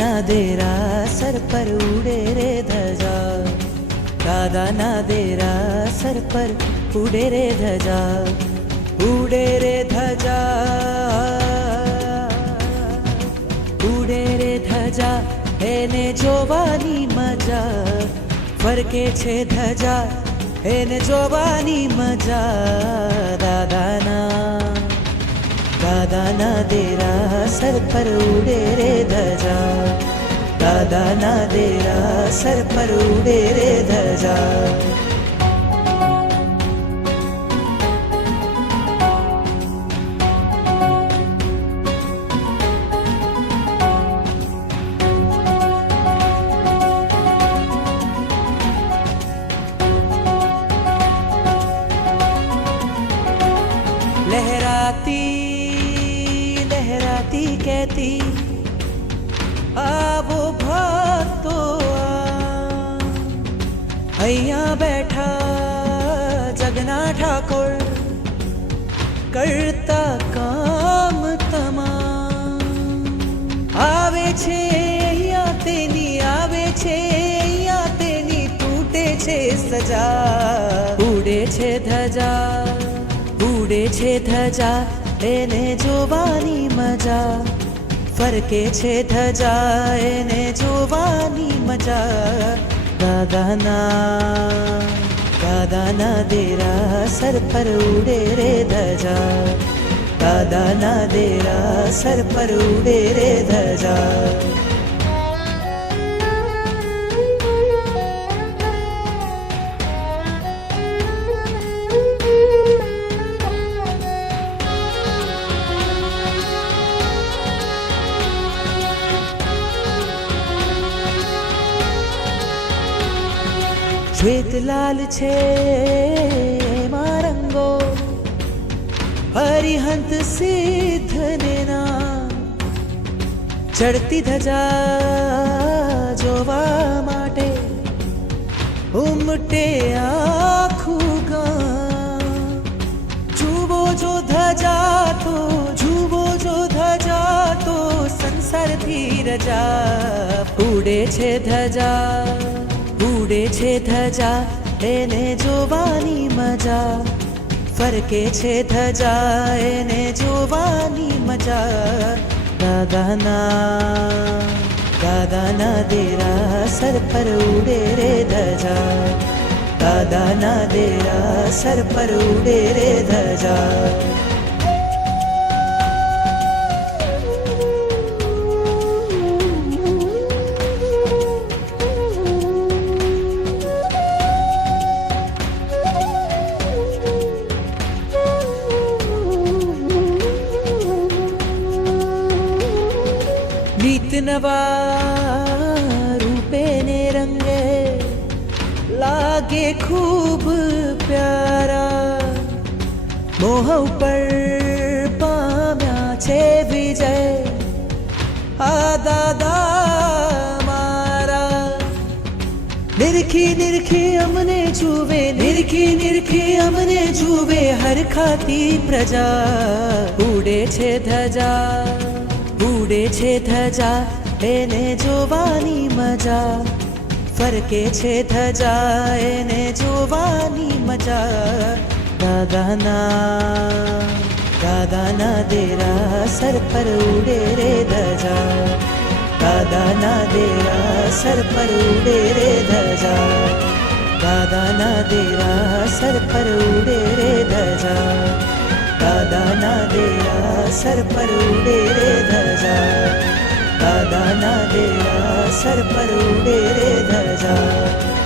ना देरा सर पर उड़े रे ध्वजा, दादा ना देरा सर पर उड़े रे ध्वजा, उड़े रे ध्वजा, उड़े रे ध्वजा, એને જોવાની મજા, ફરકે છે ધજા, એને જોવાની મજા. દાદાના દેરા સર પર ઉડે રે ધજા, દાદાના દેરા સર પર ઉડે રે ધજા. लहराती लहराती कहती आवो भक्तो અહીંયા बैठा जगना ठाकुर करता काम તમામ, આવે છે અહીંયા તેની, આવે છે અહીંયા તેની, તૂટે છે સજા, ઉડે છે ધજા, ઉડે છે ધજા, એને જોવાની મજા, ફરકે છે ધજા, એને જોવાની મજા. દાદાના દેરા સર પર ઉડે રે ધજા, દાદાના દેરા સર પર ઉડે રે ધજા. શ્વેત લાલ છે એમાં રંગો, હરિહંત સિદ્ધને નામ, ચડતી ધજા જોવા માટે ઉમટે આખું ગામ. જુઓ જો ધજા તો, જુઓ જો ધજા તો, સંસારથી રજા, ઉડે છે ધજા, ઉડે છે ધજા, એને જોવાની મજા, ફરકે છે ધજા, એને જોવાની મજા. દાદાના દેરા સર પર ઉડે રે ધજા, દાદાના દેરા સર પર ઉડે રે ધજા. નીત નવા રૂપે ને રંગે લાગે ખૂબ પ્યારા, મોહ ઉપર પામ્યા છે વિજય આ દાદા મારા. નિરખી નિરખી અમને જુએ, નિરખી નિરખી અમને જુએ, હરખાતી પ્રજા, ઉડે છે ધજા, ઉડે છે ધજા, એને જોવાની મજા, ફરકે છે ધજા, એને જોવાની મજા. દાદાના દેરા સર પર ઉડે રે ધજા, દાદાના દેરા સર પર ઉડે રે ધજા, દાદાના દેરા સર પર ઉડે રે ધજા, દાદાના દેરા સર પર ઉડે રે ધજા, દાદાના દેરા સર પર ઉડે રે ધજા.